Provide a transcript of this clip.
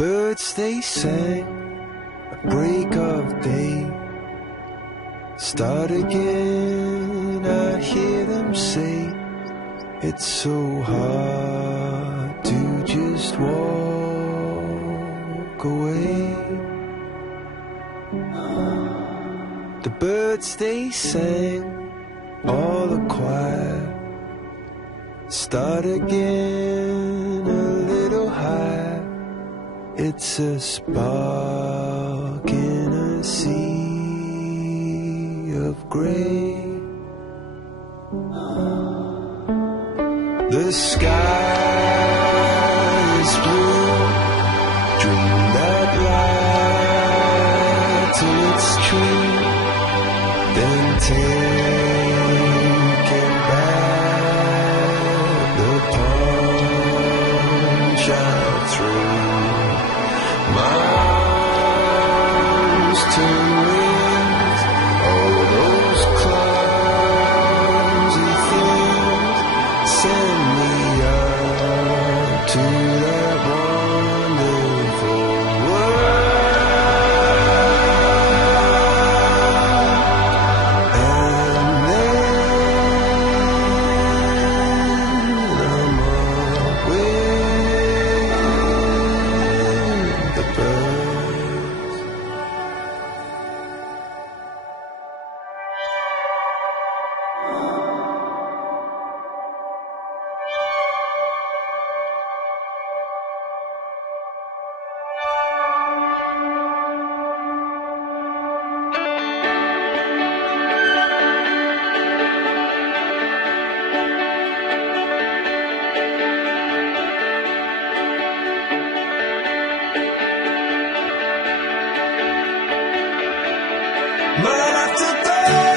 birds they sang at break of day. Start again, I hear them say, it's so hard to just walk away. The birds they sang, all the choir. Start again, a little higher. It's a spark in a sea of grey. The sky is blue. Dream that light till it's true. Then take it back. The punch out through. My arms turn wings. All those clumsy things send me up to that wonderful world. And then I'm up with the birds. Night after day.